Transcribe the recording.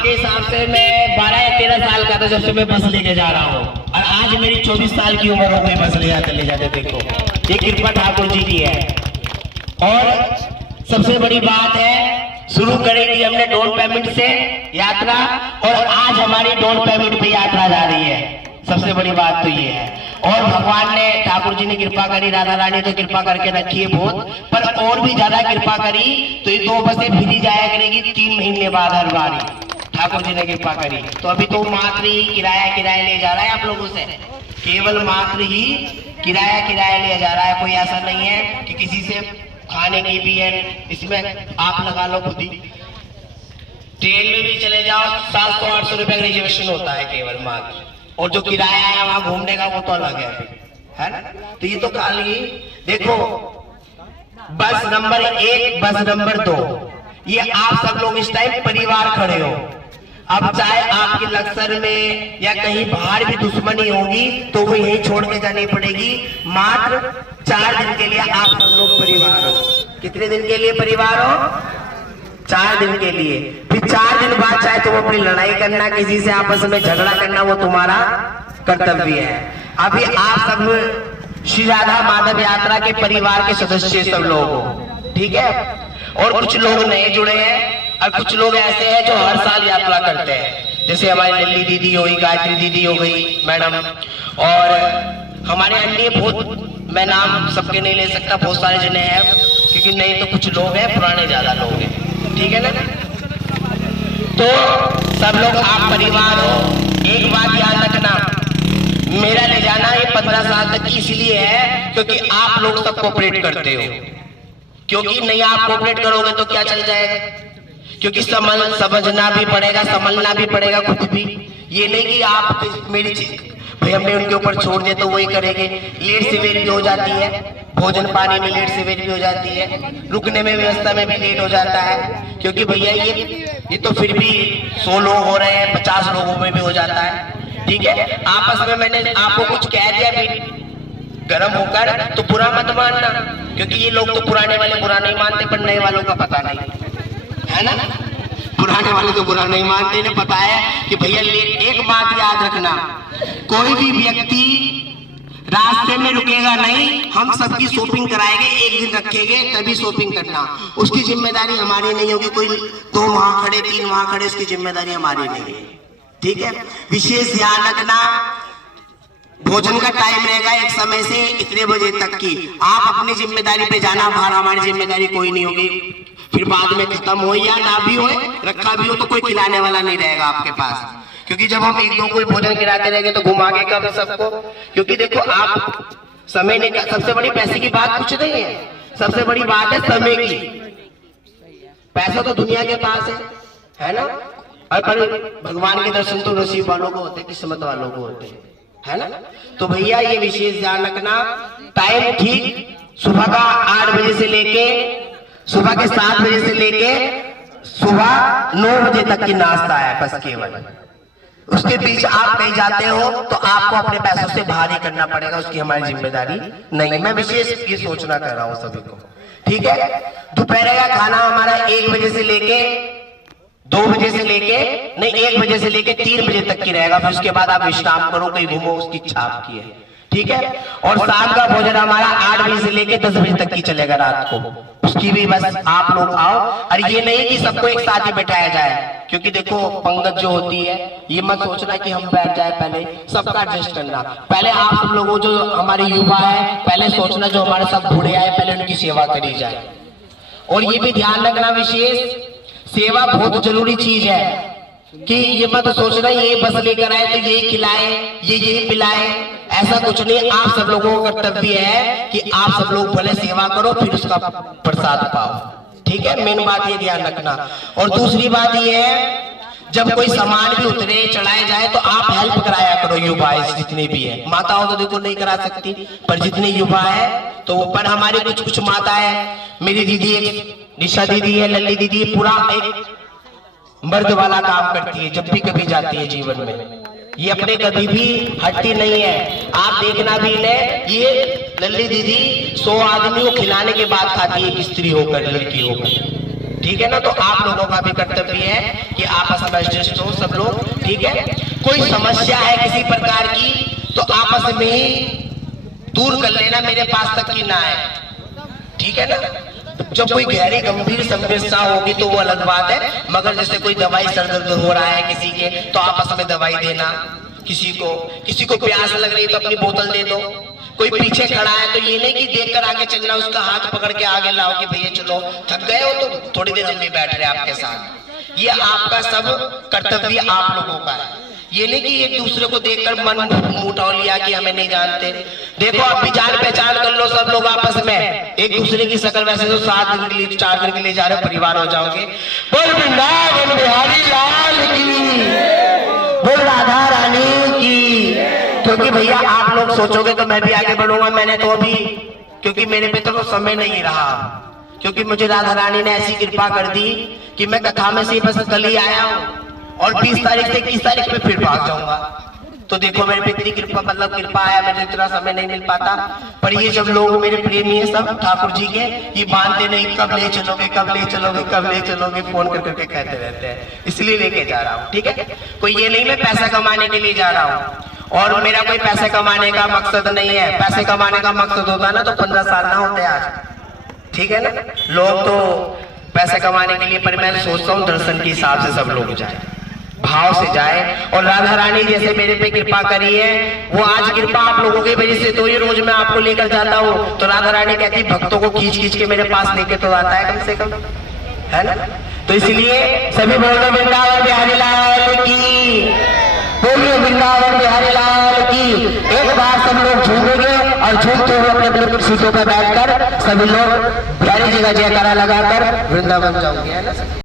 आपके हिसाब से मैं 12 या 13 साल का था जब से मैं बस लेके जा रहा हूँ, और आज मेरी 24 साल की उम्र हो गई बस ले जाते। देखो ये कृपा ठाकुर जी की है। और सबसे बड़ी बात है, शुरू करेगी हमने डाउन पेमेंट से यात्रा, और आज हमारी डाउन पेमेंट पे यात्रा जा रही है। सबसे बड़ी बात तो ये है। और भगवान ने, ठाकुर जी ने कृपा करी, राधा रानी तो कृपा करके रखी है बहुत, पर और भी ज्यादा कृपा करी तो ये 2 बसें फ्री जाया करेगी 3 महीने बाद हर बारी। ठाकुर जी ने कृपा करी तो अभी तो मात्र ही किराया ले जा रहा है आप लोगों से, केवल मात्र ही किराया ले जा रहा है। कोई ऐसा नहीं है कि किसी से खाने की भी है, इसमें आप लगा लो खुद ही। ट्रेन में भी चले जाओ 700-800 रुपए का रिजर्वेशन होता है केवल मात्र, और जो किराया है वहां घूमने का वो तो अलग है ना। तो ये तो खाली देखो, बस नंबर 1, बस नंबर 2, ये आप सब लोग इस टाइम परिवार खड़े हो। अब चाहे आपके लक्सर में या कहीं बाहर भी दुश्मनी होगी तो वो यही छोड़ के जानी पड़ेगी। मात्र 4 दिन के लिए आप सब लोग परिवार हो। कितने दिन के लिए परिवार हो? 4 दिन के लिए। फिर 4 दिन बाद चाहे तुम अपनी लड़ाई करना, किसी से आपस में झगड़ा करना, वो तुम्हारा कर्तव्य है। अभी आप सब श्री राधा माधव यात्रा के परिवार के सदस्य सब लोग हो, ठीक है। और कुछ लोग नए जुड़े हैं और कुछ लोग ऐसे हैं जो हर साल यात्रा करते हैं, जैसे हमारी लल्ली दीदी हो गई, गायत्री दीदी हो गई मैडम, और हमारे अन्य बहुत, मैं नाम सबके नहीं ले सकता, बहुत सारे जने हैं, क्योंकि नहीं तो कुछ लोग हैं पुराने, ज्यादा लोग हैं, ठीक है ना। तो सब लोग आप परिवार हो। एक बात याद रखना, मेरा ले जाना ये 15 साल तक की इसलिए है क्योंकि आप लोग सब कोऑपरेट करते हो, क्योंकि नहीं आप कोऑपरेट करोगे तो क्या चल जाएगा, क्योंकि समझना भी पड़ेगा, संभलना भी पड़ेगा खुद भी। ये नहीं कि आप मेरी चीज भाई हमने उनके ऊपर छोड़ दिया तो वही करेंगे। लेट सवेर भी हो जाती है, भोजन पानी में लेट सवेर भी हो जाती है, रुकने में व्यवस्था में भी लेट हो जाता है, क्योंकि भैया ये तो फिर भी 100 लोग हो रहे हैं, 50 लोगों में भी हो जाता है, ठीक है। आपस में मैंने आपको कुछ कह दिया भी गर्म होकर तो बुरा मत मानना, क्योंकि ये लोग तो पुराने वाले बुरा नहीं मानते, पर नए वालों का पता नहीं है ना। पुराने वाले तो बुरा नहीं मानते, इन्हें पता है कि भैया एक बात याद रखना, कोई भी व्यक्ति रास्ते में रुकेगा नहीं, हम सबकी शॉपिंग कराएंगे, एक दिन रखेंगे तभी शॉपिंग करना, उसकी जिम्मेदारी हमारी नहीं होगी। कोई 2 वहां खड़े 3 वहां खड़े, उसकी जिम्मेदारी हमारी नहीं है, ठीक है। विशेष ध्यान रखना, भोजन का टाइम रहेगा एक समय से इतने बजे तक की, आप अपनी जिम्मेदारी पे जाना, बाहर हमारी जिम्मेदारी कोई नहीं होगी। फिर बाद में खत्म हो या ना भी हो, रखा भी हो तो कोई खिलाने वाला नहीं रहेगा आपके पास, क्योंकि जब हम 1-2 को भोजन खिलाते रहेंगे तो घुमागे कब सबको। क्योंकि देखो आप समय ने, सबसे बड़ी पैसे की बात कुछ नहीं है, सबसे बड़ी बात है समय की। पैसा तो दुनिया के पास है ना, और पर भगवान के दर्शन तो नसीब वालों को होते, किस्मत वालों को होते, है ना। तो भैया ये विशेष ध्यान रखना, टाइम ठीक सुबह का 8 बजे से लेके सुबह के 7 बजे से लेके सुबह 9 बजे तक की नाश्ता है बस केवल। उसके बीच आप कहीं जाते हो तो आपको अपने पैसों से बाहर ही करना पड़ेगा, उसकी हमारी जिम्मेदारी नहीं। मैं विशेष ये सोचना कर रहा हूँ सभी को, ठीक है। दोपहर का खाना हमारा 1 बजे से लेके 2 बजे से लेके नहीं 1 बजे से लेके 3 बजे तक की रहेगा, फिर उसके बाद आप विश्राम करो, कहीं घूमो, उसकी इच्छा आपकी है, ठीक है। और शाम का भोजन हमारा 8 बजे से लेके 10 बजे तक की चलेगा रात को, उसकी भी बस आप लोग आओ। और ये नहीं कि सबको एक साथ ही बैठाया जाए, क्योंकि देखो पंगत जो होती है, ये मत सोचना कि हम बैठ जाए, पहले सबका एडजस्ट करना। पहले आप सब लोगों जो हमारे युवा है, पहले सोचना जो हमारे साथ बूढ़े आए पहले उनकी सेवा करी जाए। और ये भी ध्यान रखना विशेष, सेवा बहुत जरूरी चीज है, कि ये मत सोचना ये बस लेकर आए तो ये खिलाए ये पिलाए, ऐसा कुछ नहीं। आप सब लोगों का कर्तव्य है कि आप सब लोग भले सेवा करो, फिर उसका प्रसाद पाओ, ठीक है। मेन बात ये ध्यान रखना। और दूसरी बात ये है, जब कोई सामान भी उतरे चढ़ाए जाए तो आप हेल्प कराया करो, युवा जितने भी है। माताओं तो देखो नहीं करा सकती, पर जितने युवा है तो पर हमारी कुछ माता है, मेरी दीदी एक निशा दीदी है, लल्ली दीदी है, पूरा एक मर्द वाला काम करती है जब भी कभी जाती है जीवन में। ये अपने कभी भी हटती नहीं है। आप देखना भी ले, ये लल्ली दीदी 100 आदमी को खिलाने के बाद खाती है, एक स्त्री होकर, लड़की होकर, ठीक ठीक है ना। तो आप लोगों का भी कर्तव्य है कि आपस में एडजस्ट हो सब लोग, ठीक है। कोई समस्या है किसी प्रकार की तो आपस में ही दूर कर लेना, मेरे पास तक की ना है, ठीक है ना। जब कोई गहरी गंभीर समस्या होगी तो वो अलग बात है, मगर जैसे कोई दवाई सर दर्द हो रहा है किसी के तो आपस में दवाई देना, किसी को प्यास लग रही है तो अपनी बोतल दे दो, कोई पीछे खड़ा है तो ये नहीं कि देखकर आगे चलना, उसका हाथ पकड़ के आगे लाओ कि भैया चलो, थक गए हो तो थोड़ी देर हम भी बैठ रहे हैं आपके साथ। ये आपका सब कर्तव्य आप लोगों का है। ये नहीं कि एक दूसरे को देखकर मन मुटाव लिया कि हमें नहीं जानते। देखो अब भी जान पहचान कर लो सब लोग आपस में, एक दूसरे की शक्ल वैसे तो 7 दिन के लिए 4 दिन के लिए जा रहे परिवार हो जाओगे। बोल वृंदावन बिहारी लाल की, बोल राधा रानी की। क्योंकि भैया आप लोग सोचोगे तो मैं भी आगे बढ़ूंगा, मैंने तो अभी, क्योंकि मेरे पे तो समय नहीं रहा, क्योंकि मुझे राधा रानी ने ऐसी कृपा कर दी कि मैं कथा में से बस कल ही आया हूँ और 20 तारीख से 21 तारीख में फिर भाग जाऊंगा। तो देखो मेरे पे इतनी कृपा, मतलब कृपा है, मुझे इतना समय नहीं मिल पाता। पर ये जब लोग मेरे प्रेमी है सब ठाकुर जी के, ये मानते नहीं, कब ले चलोगे कब ले चलोगे कब ले चलोगे, फोन कर करके कहते रहते हैं, इसलिए लेके जा रहा हूँ, ठीक है। कोई ये नहीं मैं पैसा कमाने के लिए जा रहा हूँ, और मेरा कोई पैसे कमाने का मकसद नहीं है। पैसे कमाने का मकसद होता ना तो 15 साल ना होते आज, ठीक है ना। लोग तो पैसे कमाने के लिए, पर मैं सोचता हूँ दर्शन के हिसाब से सब लोग जाए, भाव से जाए। और राधा रानी जैसे मेरे पे कृपा करी है, वो आज कृपा आप लोगों की वजह से तो ये रोज मैं आपको लेकर जाता हूँ। तो राधा रानी कहती भक्तों को खींच खींच के मेरे पास लेके तो आता है कम से कम, है ना। तो इसलिए सभी बोलो वृंदावन बिहारी लाल की, बोलिए वृंदावन बिहारी लाल की। एक बार सब लोग झूमेंगे और झूमते हुए अपने अपने सीटों पर बैठकर सभी लोग प्यारी जगह जयकारा लगाकर वृंदावन जाओगे, है ना।